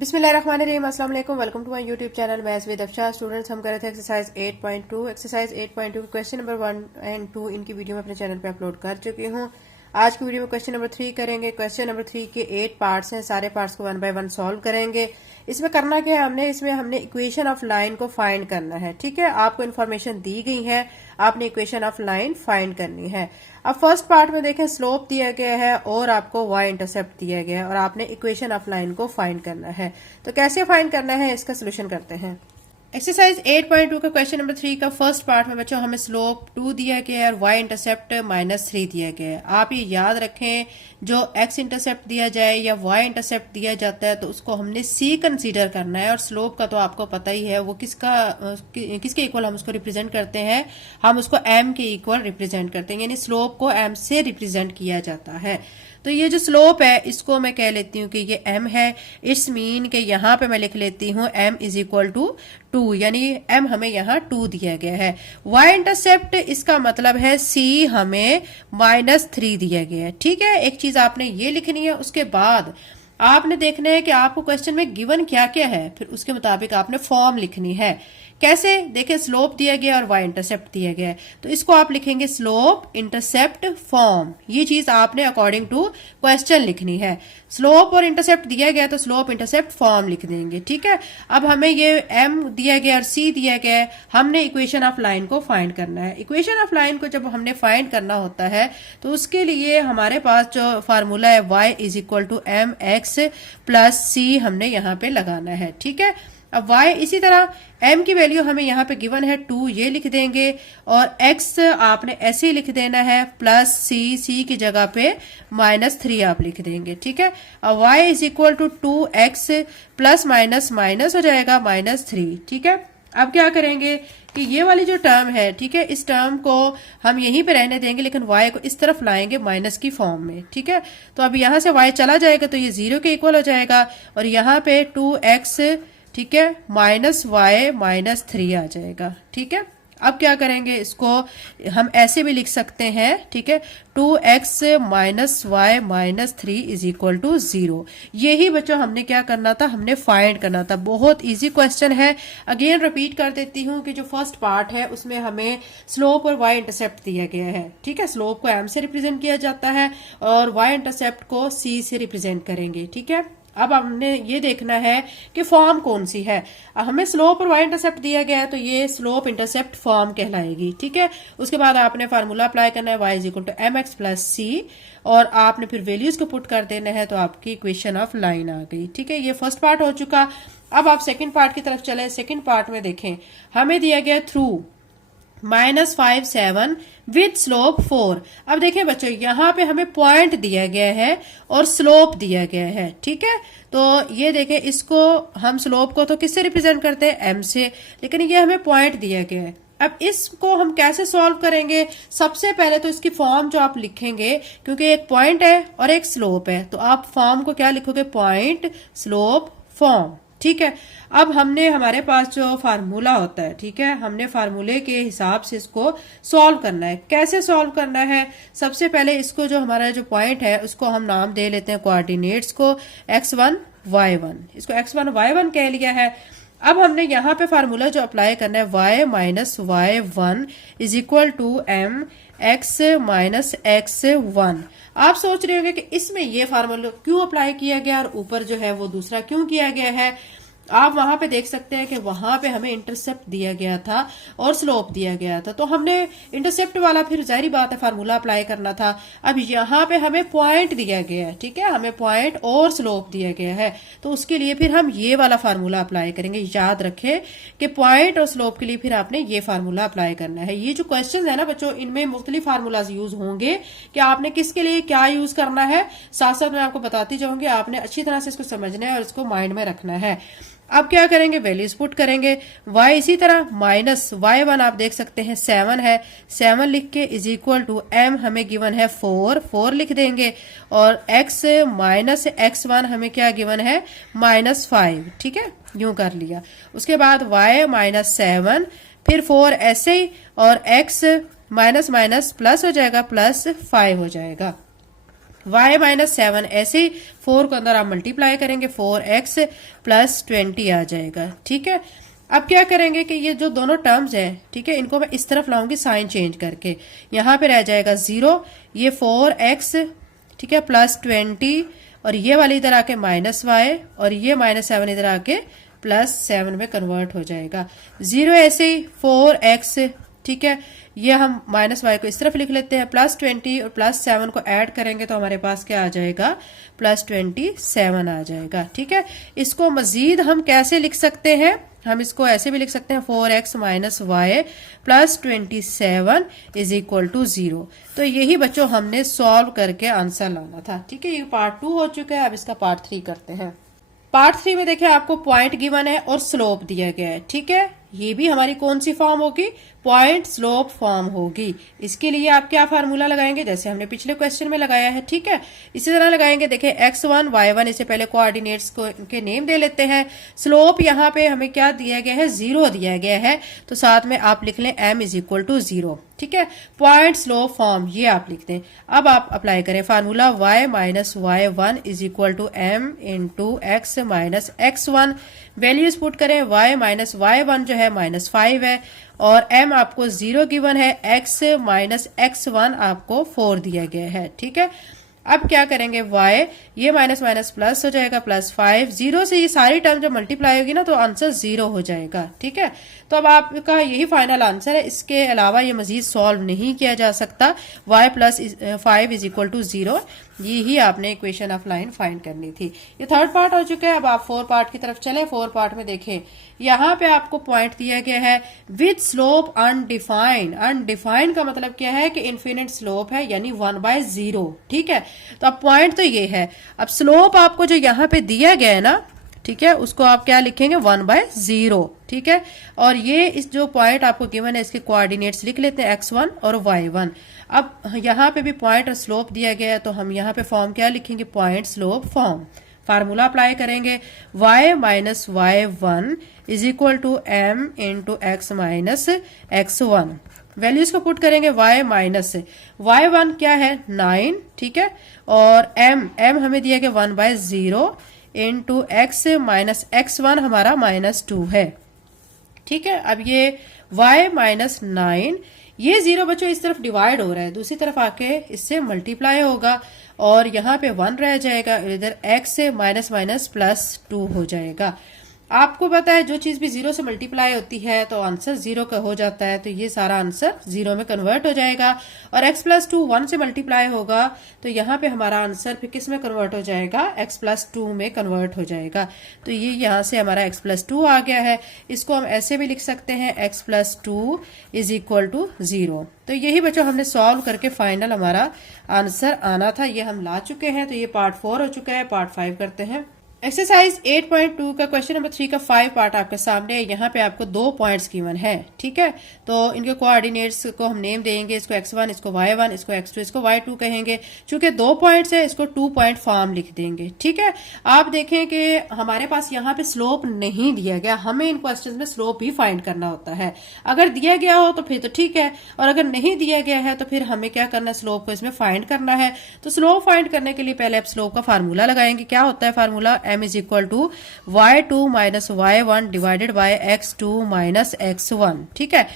बिस्मिल्लाहिर्रहमानिर्रहीम, अस्सलाम वालेकुम। Welcome to my YouTube channel maths with Afshan. Students, हम कर रहे थे exercise 8.2। Exercise 8.2 question number 1 and 2 इनकी वीडियो में अपने चैनल पे अपलोड कर चुकी हूँ। आज की वीडियो में क्वेश्चन नंबर 3 करेंगे। क्वेश्चन नंबर 3 के 8 पार्ट्स हैं, सारे पार्ट्स को 1 बाय 1 सॉल्व करेंगे। इसमें करना क्या है, इसमें हमने इक्वेशन ऑफ लाइन को फाइंड करना है। ठीक है, आपको इन्फॉर्मेशन दी गई है, आपने इक्वेशन ऑफ लाइन फाइंड करनी है। अब फर्स्ट पार्ट में देखें, स्लोप दिया गया है और आपको y इंटरसेप्ट दिया गया है और आपने इक्वेशन ऑफ लाइन को फाइंड करना है। तो कैसे फाइंड करना है, इसका सोल्यूशन करते हैं। एक्सरसाइज 8.2 का क्वेश्चन नंबर 3 का फर्स्ट पार्ट में बच्चों हमें स्लोप 2 दिया गया है और y इंटरसेप्ट -3 दिया गया है। आप ये याद रखें, जो x इंटरसेप्ट दिया जाए या y इंटरसेप्ट दिया जाता है तो उसको हमने c कंसीडर करना है। और स्लोप का तो आपको पता ही है, वो किसके इक्वल हम उसको रिप्रेजेंट करते हैं, हम उसको m के इक्वल रिप्रेजेंट करते हैं, यानी स्लोप को m से रिप्रेजेंट किया जाता है। तो ये जो स्लोप है इसको मैं कह लेती हूँ कि ये m है। इट्स मीन के यहाँ पे मैं लिख लेती हूँ m इज इक्वल टू 2, यानी m हमें यहाँ 2 दिया गया है। y इंटरसेप्ट इसका मतलब है c हमें -3 दिया गया है। ठीक है, एक चीज आपने ये लिखनी है। उसके बाद आपने देखना है कि आपको क्वेश्चन में गिवन क्या क्या है, फिर उसके मुताबिक आपने फॉर्म लिखनी है। कैसे, देखिए स्लोप दिया गया और y इंटरसेप्ट दिया गया है, तो इसको आप लिखेंगे स्लोप इंटरसेप्ट फॉर्म। ये चीज आपने अकॉर्डिंग टू क्वेश्चन लिखनी है। स्लोप और इंटरसेप्ट दिया गया तो स्लोप इंटरसेप्ट फॉर्म लिख देंगे। ठीक है, अब हमें ये m दिया गया और c दिया गया है, हमने इक्वेशन ऑफ लाइन को फाइंड करना है। इक्वेशन ऑफ लाइन को जब हमने फाइंड करना होता है तो उसके लिए हमारे पास जो फार्मूला है y is equal to m x plus c हमने यहाँ पे लगाना है। ठीक है, अब y इसी तरह m की वैल्यू हमें यहाँ पे गिवन है 2, ये लिख देंगे और x आपने ऐसे ही लिख देना है प्लस c की जगह पे -3 आप लिख देंगे। ठीक है, अब y is equal to 2x plus minus minus हो जाएगा -3। ठीक है, अब क्या करेंगे कि ये वाली जो टर्म है, ठीक है, इस टर्म को हम यहीं पे रहने देंगे लेकिन y को इस तरफ लाएंगे माइनस की फॉर्म में। ठीक है, तो अब यहाँ से y चला जाएगा तो ये 0 के इक्वल हो जाएगा और यहाँ पे 2x, ठीक है, -y -3 आ जाएगा। ठीक है, अब क्या करेंगे, इसको हम ऐसे भी लिख सकते हैं। ठीक है, 2x -y -3 is equal to 0। यही बच्चों हमने क्या करना था, हमने फाइंड करना था। बहुत इजी क्वेश्चन है। अगेन रिपीट कर देती हूँ कि जो फर्स्ट पार्ट है उसमें हमें स्लोप और y इंटरसेप्ट दिया गया है। ठीक है, स्लोप को m से रिप्रेजेंट किया जाता है और y इंटरसेप्ट को c से रिप्रेजेंट करेंगे। ठीक है, अब हमने ये देखना है कि फॉर्म कौन सी है। हमें स्लोप और y इंटरसेप्ट दिया गया है तो ये स्लोप इंटरसेप्ट फॉर्म कहलाएगी। ठीक है, उसके बाद आपने फार्मूला अप्लाई करना है y is equal to m x plus c और आपने फिर वैल्यूज को पुट कर देना है, तो आपकी इक्वेशन ऑफ लाइन आ गई। ठीक है, ये फर्स्ट पार्ट हो चुका। अब आप सेकेंड पार्ट की तरफ चले। सेकेंड पार्ट में देखें, हमें दिया गया थ्रू -5 7 विद स्लोप 4। अब देखें बच्चों, यहाँ पे हमें पॉइंट दिया गया है और स्लोप दिया गया है। ठीक है, तो ये देखें, इसको हम स्लोप को तो किससे रिप्रेजेंट करते हैं, m से, लेकिन ये हमें पॉइंट दिया गया है। अब इसको हम कैसे सॉल्व करेंगे, सबसे पहले तो इसकी फॉर्म जो आप लिखेंगे, क्योंकि एक पॉइंट है और एक स्लोप है, तो आप फॉर्म को क्या लिखोगे, पॉइंट स्लोप फॉर्म। ठीक है, अब हमने हमारे पास जो फार्मूला होता है, ठीक है, हमने फार्मूले के हिसाब से इसको सॉल्व करना है। कैसे सॉल्व करना है, सबसे पहले इसको जो हमारा जो पॉइंट है उसको हम नाम दे लेते हैं कोऑर्डिनेट्स को x1 y1। इसको x1 y1 कह लिया है। अब हमने यहाँ पे फार्मूला जो अप्लाई करना है, y minus y1 is equal to m x minus x1। आप सोच रहे होंगे कि इसमें ये फार्मूला क्यों अप्लाई किया गया और ऊपर जो है वो दूसरा क्यों किया गया है। आप वहां पे देख सकते हैं कि वहां पे हमें इंटरसेप्ट दिया गया था और स्लोप दिया गया था, तो हमने इंटरसेप्ट वाला फिर जाहिर बात है फार्मूला अप्लाई करना था। अब यहाँ पे हमें पॉइंट दिया गया है, ठीक है, हमें पॉइंट और स्लोप दिया गया है, तो उसके लिए फिर हम ये वाला फार्मूला अप्लाई करेंगे। याद रखें कि पॉइंट और स्लोप के लिए फिर आपने ये फार्मूला अप्लाई करना है। ये जो क्वेश्चन है ना बच्चों, इनमें मुख्तलिफ फार्मूलाज यूज होंगे कि आपने किसके लिए क्या यूज करना है, साथ साथ मैं आपको बताती जाऊंगी। आपने अच्छी तरह से इसको समझना है और इसको माइंड में रखना है। अब क्या करेंगे, वैल्यूज पुट करेंगे। y इसी तरह -y1 आप देख सकते हैं 7 है, 7 लिख के इज इक्वल टू m हमें गिवन है 4 लिख देंगे और x माइनस x1 हमें क्या गिवन है -5। ठीक है, यूं कर लिया। उसके बाद y -7 फिर 4 ऐसे ही और x माइनस माइनस प्लस हो जाएगा, +5 हो जाएगा। y माइनस 7 ऐसे 4 को अंदर आप मल्टीप्लाई करेंगे 4x प्लस 20 आ जाएगा। ठीक है, अब क्या करेंगे कि ये जो दोनों टर्म्स हैं, ठीक है, इनको मैं इस तरफ लाऊंगी साइन चेंज करके, यहाँ पे रह जाएगा 0, ये 4x, ठीक है, प्लस 20 और ये वाली इधर आके माइनस y और ये माइनस 7 इधर आके प्लस 7 में कन्वर्ट हो जाएगा। 0 ऐसे ही 4x, ठीक है, ये हम माइनस y को इस तरफ लिख लेते हैं, प्लस 20 और प्लस 7 को ऐड करेंगे तो हमारे पास क्या आ जाएगा, प्लस 27 आ जाएगा। ठीक है, इसको मजीद हम कैसे लिख सकते हैं, हम इसको ऐसे भी लिख सकते हैं 4x minus y plus 27 is equal to 0। तो यही बच्चों हमने सॉल्व करके आंसर लाना था। ठीक है, ये पार्ट 2 हो चुका है, अब इसका पार्ट 3 करते हैं। पार्ट 3 में देखिए आपको पॉइंट गिवन है और स्लोप दिया गया है। ठीक है, ये भी हमारी कौन सी फॉर्म होगी, पॉइंट स्लोप फॉर्म होगी। इसके लिए आप क्या फार्मूला लगाएंगे, जैसे हमने पिछले क्वेश्चन में लगाया है। ठीक है, इसी तरह लगाएंगे। देखिए x1 y1, इससे पहले कोऑर्डिनेट्स को इनके नेम दे लेते हैं। स्लोप यहाँ पे हमें क्या दिया गया है, 0 दिया गया है, तो साथ में आप लिख लें m इज इक्वल टू 0। ठीक है, पॉइंट स्लोप फॉर्म ये आप लिख दें। अब आप अप्लाई करें formula y minus y1 is equal to m into x minus x1। Values put करें, y माइनस y1 जो है माइनस 5 है और m आपको 0 गिवन है, x माइनस x1 आपको 4 दिया गया है। ठीक है, अब क्या करेंगे, y ये माइनस माइनस प्लस हो जाएगा, प्लस 5, 0 से ये सारी टर्म जब मल्टीप्लाई होगी ना तो आंसर 0 हो जाएगा। ठीक है, तो अब आपका यही फाइनल आंसर है, इसके अलावा ये मजीद सॉल्व नहीं किया जा सकता। y plus 5 is equal to 0, यही आपने इक्वेशन ऑफ लाइन फाइंड करनी थी। ये थर्ड पार्ट हो चुका है। अब आप 4 पार्ट की तरफ चले। 4 पार्ट में देखें, यहाँ पे आपको पॉइंट दिया गया है विद स्लोप अनडिफाइंड। अनडिफाइंड का मतलब क्या है कि इन्फिनिट स्लोप है, यानी 1/0। ठीक है, तो अब पॉइंट तो ये है। अब स्लोप आपको जो यहाँ पे दिया गया है ना, ठीक है, उसको आप क्या लिखेंगे, 1/0। ठीक है, और ये इस जो पॉइंट आपको गिवन है इसके कोऑर्डिनेट्स लिख लेते हैं, x1 और y1। अब यहाँ पे भी पॉइंट और स्लोप दिया गया है, तो हम यहाँ पे फॉर्म क्या लिखेंगे, point slope form. Formula apply करेंगे, y minus y1 is equal to m into x minus x1। Values को पुट करेंगे, y माइनस y1 क्या है, 9। ठीक है, और m हमें दिया गया 1/0 इंटू x माइनस x1 हमारा -2 है। ठीक है, अब ये y माइनस 9, ये 0 बच्चों इस तरफ डिवाइड हो रहा है, दूसरी तरफ आके इससे मल्टीप्लाई होगा और यहाँ पे 1 रह जाएगा, इधर x माइनस माइनस प्लस 2 हो जाएगा। आपको पता है जो चीज भी 0 से मल्टीप्लाई होती है तो आंसर 0 का हो जाता है, तो ये सारा आंसर 0 में कन्वर्ट हो जाएगा। और x प्लस 2 1 से मल्टीप्लाई होगा तो यहाँ पे हमारा आंसर फिर किस में कन्वर्ट हो जाएगा, x प्लस 2 में कन्वर्ट हो जाएगा। तो ये यहाँ से हमारा x प्लस 2 आ गया है। इसको हम ऐसे भी लिख सकते हैं, x plus 2 is equal to 0। तो यही बच्चों हमने सॉल्व करके फाइनल हमारा आंसर आना था, ये हम ला चुके हैं। तो ये पार्ट 4 हो चुका है। पार्ट 5 करते हैं। एक्सरसाइज 8.2 का क्वेश्चन नंबर 3 का 5 पार्ट आपके सामने है। यहाँ पे आपको 2 पॉइंट्स गिवन है। ठीक है, तो इनके कोऑर्डिनेट्स को हम नेम देंगे, इसको x1, इसको y1, इसको x2, इसको y2 कहेंगे। चूंकि 2 पॉइंट्स है, इसको 2 पॉइंट फॉर्म लिख देंगे। ठीक है, आप देखें कि हमारे पास यहाँ पे स्लोप नहीं दिया गया, हमें इन क्वेश्चन में स्लोप भी फाइंड करना होता है। अगर दिया गया हो तो फिर तो ठीक है, और अगर नहीं दिया गया है तो फिर हमें क्या करना है, स्लोप को इसमें फाइंड करना है। तो स्लोप फाइंड करने के लिए पहले आप स्लोप का फार्मूला लगाएंगे। क्या होता है formula, m is equal to y2 minus y1 divided by x2 minus x1। ठीक है,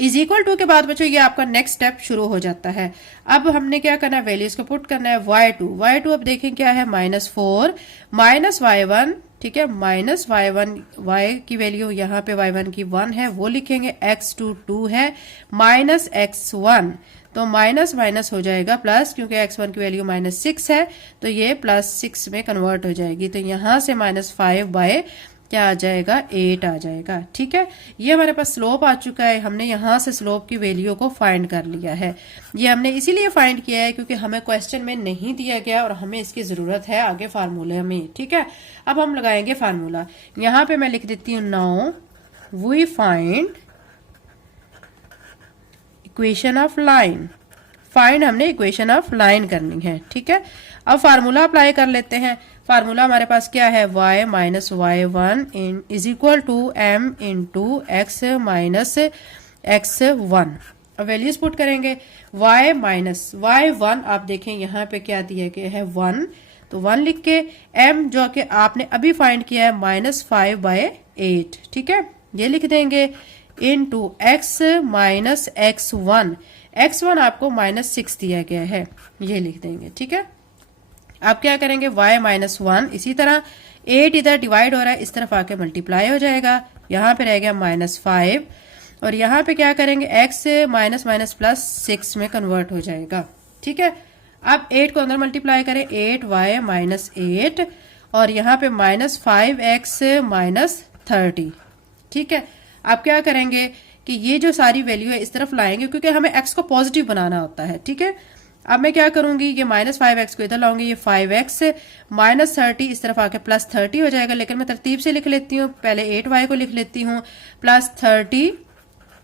इज इक्वल टू के बाद बच्चों ये आपका नेक्स्ट स्टेप शुरू हो जाता है। अब हमने क्या करना है, वैल्यूज को पुट करना है। y2 अब देखें क्या है, -4 माइनस y1। ठीक है, माइनस y1, y की वैल्यू यहाँ पे y1 की 1 है वो लिखेंगे, x2 2 है, माइनस x1 तो माइनस माइनस हो जाएगा प्लस, क्योंकि x1 की वैल्यू -6 है तो ये +6 में कन्वर्ट हो जाएगी। तो यहाँ से -5 बाय क्या आ जाएगा, 8 आ जाएगा। ठीक है, ये हमारे पास स्लोप आ चुका है। हमने यहाँ से स्लोप की वैल्यू को फाइंड कर लिया है। ये हमने इसीलिए फाइंड किया है क्योंकि हमें क्वेश्चन में नहीं दिया गया और हमें इसकी जरूरत है आगे फार्मूले में। ठीक है, अब हम लगाएंगे फार्मूला। यहाँ पे मैं लिख देती हूँ, now we find equation of line. Find हमने इक्वेशन ऑफ लाइन करनी है। ठीक है, अब फार्मूला अप्लाई कर लेते हैं। फार्मूला हमारे पास क्या है, y minus y1 is equal to m into x minus x1। अब वैल्यूज पुट करेंगे y माइनस y1, आप देखें यहाँ पे क्या दिया गया है 1, तो 1 लिख के m जो कि आपने अभी फाइंड किया है -5/8, ठीक है, ये लिख देंगे इनटू x माइनस x1 आपको -6 दिया गया है, ये लिख देंगे, ठीक है। आप क्या करेंगे y माइनस 1, इसी तरह 8 इधर डिवाइड हो रहा है, इस तरफ आके मल्टीप्लाई हो जाएगा, यहाँ पे रह गया -5 और यहाँ पे क्या करेंगे x माइनस माइनस प्लस 6 में कन्वर्ट हो जाएगा, ठीक है। अब 8 को अंदर मल्टीप्लाई करें 8y माइनस 8 और यहाँ पे -5x माइनस 30, ठीक है। आप क्या करेंगे कि ये जो सारी वैल्यू है इस तरफ लाएंगे क्योंकि हमें x को पॉजिटिव बनाना होता है, ठीक है। अब मैं क्या करूंगी, ये -5x को इधर लाऊंगी, ये 5x माइनस 30 इस तरफ आके +30 हो जाएगा, लेकिन मैं तरतीब से लिख लेती हूँ, पहले 8y को लिख लेती हूँ, +30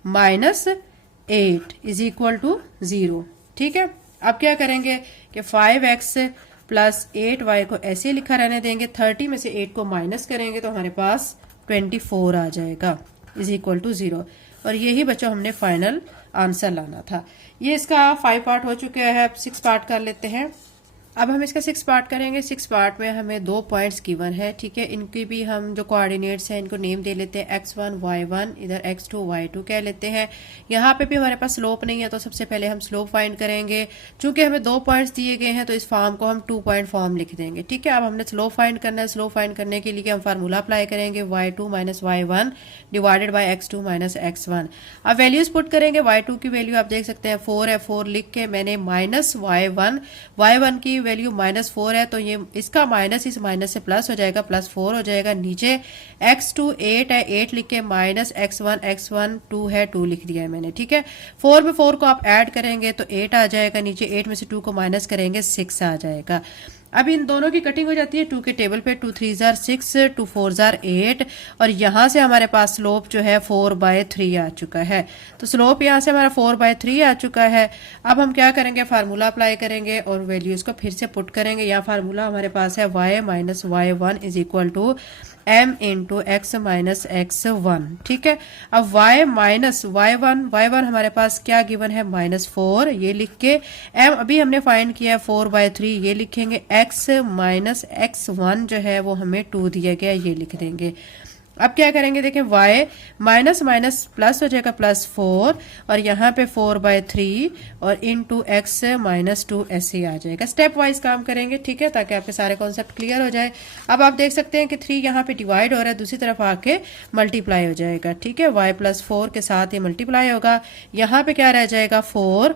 माइनस 8 इज इक्वल टू 0, ठीक है। अब क्या करेंगे कि 5x प्लस 8y को ऐसे लिखा रहने देंगे, 30 में से 8 को माइनस करेंगे तो हमारे पास 24 आ जाएगा इज इक्वल टू 0, और यही बच्चों हमने फाइनल आंसर लाना था। ये इसका 5 पार्ट हो चुका है, अब 6 पार्ट कर लेते हैं। अब हम इसका 6 पार्ट करेंगे। 6 पार्ट में हमें 2 पॉइंट्स गिवन है, ठीक है। इनकी भी हम जो कोऑर्डिनेट्स हैं इनको नेम दे लेते हैं, x1 y1, इधर x2 y2 कह लेते हैं। यहाँ पे भी हमारे पास स्लोप नहीं है तो सबसे पहले हम स्लोप फाइंड करेंगे। चूंकि हमें 2 पॉइंट्स दिए गए हैं तो इस फॉर्म को हम 2 पॉइंट फॉर्म लिख देंगे, ठीक है। अब हमने स्लोप फाइंड करना है। स्लोप फाइंड करने के लिए हम फार्मूला अप्लाई करेंगे, y2 minus y1 divided by x2 minus x1। अब वैल्यूज पुट करेंगे। y2 की वैल्यू आप देख सकते हैं 4 है, 4 लिख के मैंने माइनस y1 की वैल्यू -4 है तो ये इसका माइनस इस माइनस से प्लस हो जाएगा, +4 हो जाएगा। नीचे x2 8 है, 8 लिख के माइनस x1 2 है, 2 लिख दिया है मैंने, ठीक है। 4 में 4 को आप ऐड करेंगे तो 8 आ जाएगा, नीचे 8 में से 2 को माइनस करेंगे 6 आ जाएगा। अब इन दोनों की कटिंग हो जाती है 2 के टेबल पे, 2 3 जार 6, 2 4 जार 8 और यहाँ से हमारे पास स्लोप जो है 4/3 आ चुका है। तो स्लोप यहाँ से हमारा 4/3 आ चुका है। अब हम क्या करेंगे, फार्मूला अप्लाई करेंगे और वैल्यूज को फिर से पुट करेंगे। यहाँ फार्मूला हमारे पास है y minus y1 is equal to m into x minus x1, ठीक है। अब y माइनस y1 हमारे पास क्या गिवन है -4, ये लिख के m अभी हमने फाइंड किया है 4/3, ये लिखेंगे। x माइनस x1 जो है वो हमें 2 दिया गया, ये लिख देंगे। अब क्या करेंगे, देखें y माइनस माइनस प्लस हो जाएगा +4 और यहाँ पे 4/3 और इनटू x माइनस 2 ऐसे आ जाएगा। स्टेप वाइज काम करेंगे, ठीक है, ताकि आपके सारे कॉन्सेप्ट क्लियर हो जाए। अब आप देख सकते हैं कि 3 यहाँ पे डिवाइड हो रहा है, दूसरी तरफ आके मल्टीप्लाई हो जाएगा, ठीक है। y +4 के साथ ये मल्टीप्लाई होगा, यहाँ पे क्या रह जाएगा 4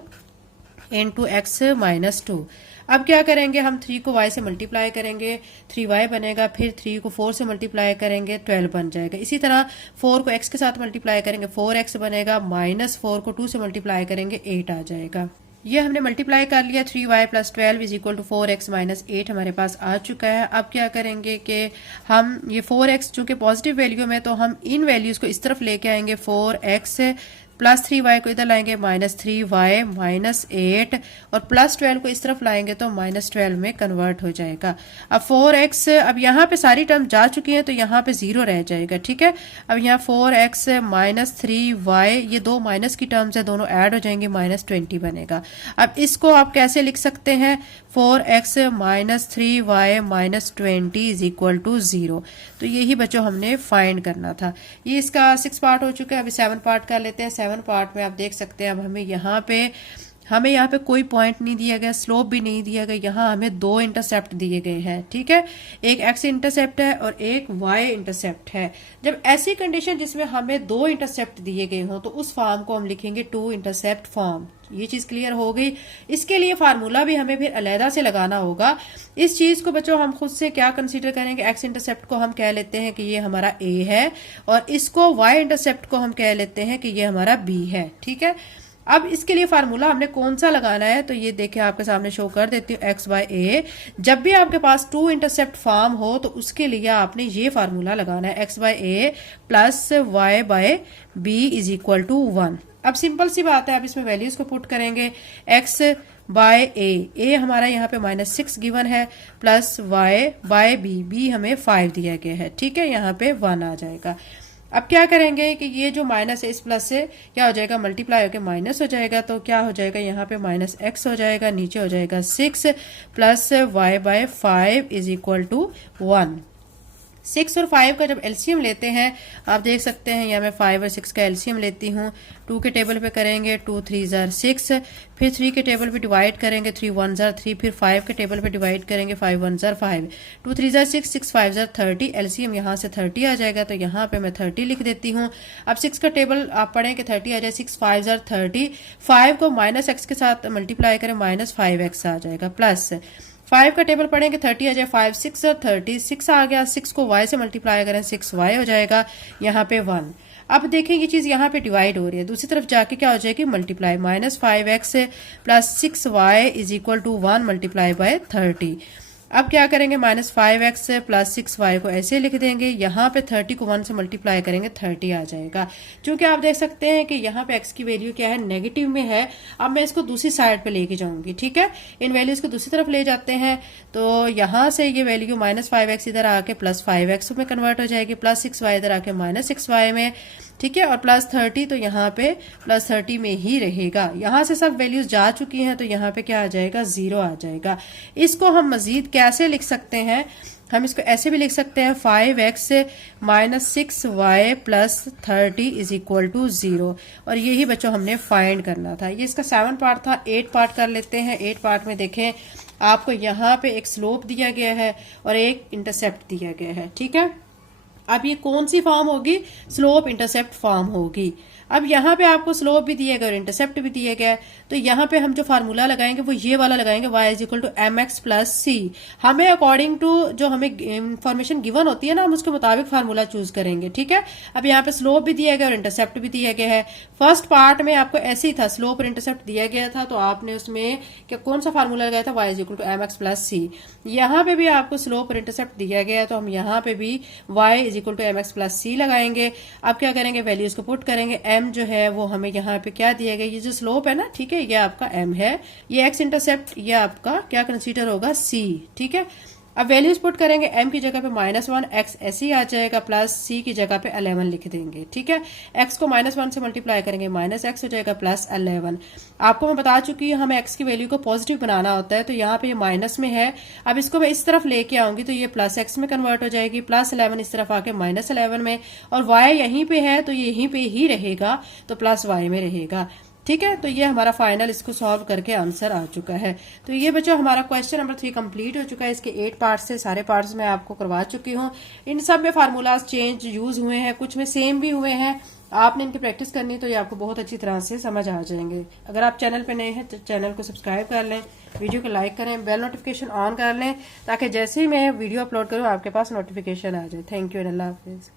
इंटू x माइनस 2। अब क्या करेंगे, हम 3 को y से मल्टीप्लाई करेंगे, 3y बनेगा, फिर 3 को 4 से मल्टीप्लाई करेंगे 12 बन जाएगा। इसी तरह 4 को x के साथ मल्टीप्लाई करेंगे 4x बनेगा, -4 को 2 से मल्टीप्लाई करेंगे 8 आ जाएगा। ये हमने मल्टीप्लाई कर लिया, 3y plus 12 is equal to 4x minus 8 हमारे पास आ चुका है। अब क्या करेंगे कि हम ये 4x चूंकि पॉजिटिव वैल्यू में, तो हम इन वैल्यूज को इस तरफ लेके आएंगे, 4x प्लस 3y को इधर लाएंगे -3y माइनस 8 और +12 को इस तरफ लाएंगे तो -12 में कन्वर्ट हो जाएगा। अब 4x, अब यहाँ पे सारी टर्म जा चुकी हैं तो यहाँ पे 0 रह जाएगा, ठीक है। अब यहाँ 4x माइनस 3y, ये 2 माइनस की टर्म्स है, दोनों ऐड हो जाएंगे, -20 बनेगा। अब इसको आप कैसे लिख सकते हैं, 4x minus 3y minus 20 is equal to 0। तो यही बच्चों हमने फाइंड करना था। ये इसका 6 पार्ट हो चुका है, अभी 7 पार्ट कर लेते हैं। 7 पार्ट में आप देख सकते हैं अब हमें यहाँ पे कोई पॉइंट नहीं दिया गया, स्लोप भी नहीं दिया गया। यहाँ हमें 2 इंटरसेप्ट दिए गए हैं, ठीक है। एक x इंटरसेप्ट है और एक y इंटरसेप्ट है। जब ऐसी कंडीशन जिसमें हमें 2 इंटरसेप्ट दिए गए हों तो उस फॉर्म को हम लिखेंगे 2 इंटरसेप्ट फॉर्म। ये चीज क्लियर हो गई। इसके लिए फार्मूला भी हमें फिर अलहदा से लगाना होगा। इस चीज को बच्चों हम खुद से क्या कंसीडर करेंगे, x इंटरसेप्ट को हम कह लेते हैं कि ये हमारा a है और इसको y इंटरसेप्ट को हम कह लेते हैं कि ये हमारा b है, ठीक है। अब इसके लिए फार्मूला हमने कौन सा लगाना है, तो ये देखिए आपके सामने शो कर देती हूँ, x/a। जब भी आपके पास 2 इंटरसेप्ट फॉर्म हो तो उसके लिए आपने ये फार्मूला लगाना है, x/a plus y/b is equal to 1। अब सिंपल सी बात है, अब इसमें वैल्यूज को पुट करेंगे, x/a हमारा यहाँ पे -6 गिवन है, प्लस y/b हमें 5 दिया गया है, ठीक है, यहाँ पे 1 आ जाएगा। अब क्या करेंगे कि ये जो माइनस है इस प्लस से क्या हो जाएगा, मल्टीप्लाई होकर माइनस हो जाएगा, तो क्या हो जाएगा यहाँ पे माइनस एक्स हो जाएगा, नीचे हो जाएगा 6 plus y by 5 is equal to 1। 6 और 5 का जब एलसीएम लेते हैं आप देख सकते हैं, यहाँ मैं 5 और 6 का एलसीएम लेती हूँ। 2 के टेबल पे करेंगे 2 3 जार 6, फिर 3 के टेबल पे डिवाइड करेंगे 3 1 जार 3, फिर 5 के टेबल पे डिवाइड करेंगे 5 1 जार 5, 2 3 जार 6, 6 5 जार 30, एलसीएम यहाँ से 30 आ जाएगा, तो यहाँ पे मैं 30 लिख देती हूँ। अब 6 का टेबल आप पढ़ें कि 30 आ जाए, 6 5 जार 30, 5 को माइनस एक्स के साथ मल्टीप्लाई करें माइनस 5x आ जाएगा, प्लस 5 का टेबल पढ़ेंगे 30 आ जाए, 5 6 और 30, 6 आ गया, 6 को y से मल्टीप्लाई करें 6y हो जाएगा, यहाँ पे 1। अब देखें ये चीज यहाँ पे डिवाइड हो रही है, दूसरी तरफ जाके क्या हो जाएगी, multiply minus 5x plus 6y is equal to 1 multiply by 30। अब क्या करेंगे, माइनस 5x प्लस 6y को ऐसे लिख देंगे, यहाँ पे 30 को 1 से मल्टीप्लाई करेंगे 30 आ जाएगा। क्योंकि आप देख सकते हैं कि यहाँ पे x की वैल्यू क्या है, नेगेटिव में है। अब मैं इसको दूसरी साइड पे लेके जाऊंगी, ठीक है, इन वैल्यूज को दूसरी तरफ ले जाते हैं, तो यहाँ से ये वैल्यू माइनस 5x इधर आके प्लस 5x में कन्वर्ट हो जाएगी, प्लस 6y इधर आके माइनस 6y में, ठीक है, और प्लस 30 तो यहाँ पे प्लस 30 में ही रहेगा। यहाँ से सब वैल्यूज जा चुकी हैं, तो यहाँ पे क्या आ जाएगा, 0 आ जाएगा। इसको हम मजीद कैसे लिख सकते हैं, हम इसको ऐसे भी लिख सकते हैं 5x minus 6y plus 30 is equal to 0, और यही बच्चों हमने फाइंड करना था। ये इसका 7 पार्ट था, 8 पार्ट कर लेते हैं। 8 पार्ट में देखें आपको यहाँ पे एक स्लोप दिया गया है और एक इंटरसेप्ट दिया गया है, ठीक है। अब ये कौन सी फॉर्म होगी, स्लोप इंटरसेप्ट फॉर्म होगी। अब यहाँ पे आपको स्लोप भी दिया गया और इंटरसेप्ट भी दिया गया है, तो यहाँ पे हम जो फार्मूला लगाएंगे वो ये वाला लगाएंगे, y is equal to m x plus c. हमें अकॉर्डिंग टू जो हमें इंफॉर्मेशन गिवन होती है ना, हम उसके मुताबिक फार्मूला चूज करेंगे, ठीक है। अब यहाँ पे स्लोप भी दिया गया और इंटरसेप्ट भी दिया गया है। फर्स्ट पार्ट में आपको ऐसे ही था, स्लोप और इंटरसेप्ट दिया गया था, तो आपने उसमें क्या कौन सा फार्मूला लगाया था, y is equal to m x plus c. यहाँ पे भी आपको स्लोप और इंटरसेप्ट दिया गया है, तो हम यहाँ पे भी y is equal to m x plus c लगाएंगे। अब क्या करेंगे, वैल्यूज को पुट करेंगे, m जो है वो हमें यहाँ पे क्या दिया गया, ये जो स्लोप है ना, ठीक है, ये आपका m है, ये x इंटरसेप्ट ये आपका क्या कंसीडर होगा, c, ठीक है। अब वैल्यूज पुट करेंगे, m की जगह पे -1, x ऐसे ही आ जाएगा, प्लस c की जगह पे 11 लिख देंगे, ठीक है। x को -1 से मल्टीप्लाई करेंगे -x हो जाएगा प्लस 11। आपको मैं बता चुकी हूँ हमें x की वैल्यू को पॉजिटिव बनाना होता है, तो यहाँ पे ये माइनस में है। अब इसको मैं इस तरफ लेके आऊंगी तो ये प्लस x में कन्वर्ट हो जाएगी, प्लस 11 इस तरफ आके -11 में, और y यहीं पे है तो ये यहीं पे ही रहेगा, तो प्लस y में रहेगा, ठीक है। तो ये हमारा फाइनल इसको सॉल्व करके आंसर आ चुका है। तो ये बच्चों हमारा क्वेश्चन नंबर 3 कंप्लीट हो चुका है। इसके 8 पार्ट्स से सारे पार्ट्स मैं आपको करवा चुकी हूँ। इन सब में फार्मूलाज चेंज यूज हुए हैं, कुछ में सेम भी हुए हैं। आपने इनकी प्रैक्टिस करनी तो ये आपको बहुत अच्छी तरह से समझ आ जाएंगे। अगर आप चैनल पे नए हैं तो चैनल को सब्सक्राइब कर लें, वीडियो को लाइक करें, बेल नोटिफिकेशन ऑन कर लें, ताकि जैसे ही मैं वीडियो अपलोड करूँ आपके पास नोटिफिकेशन आ जाए। Thank you and Allah Hafiz.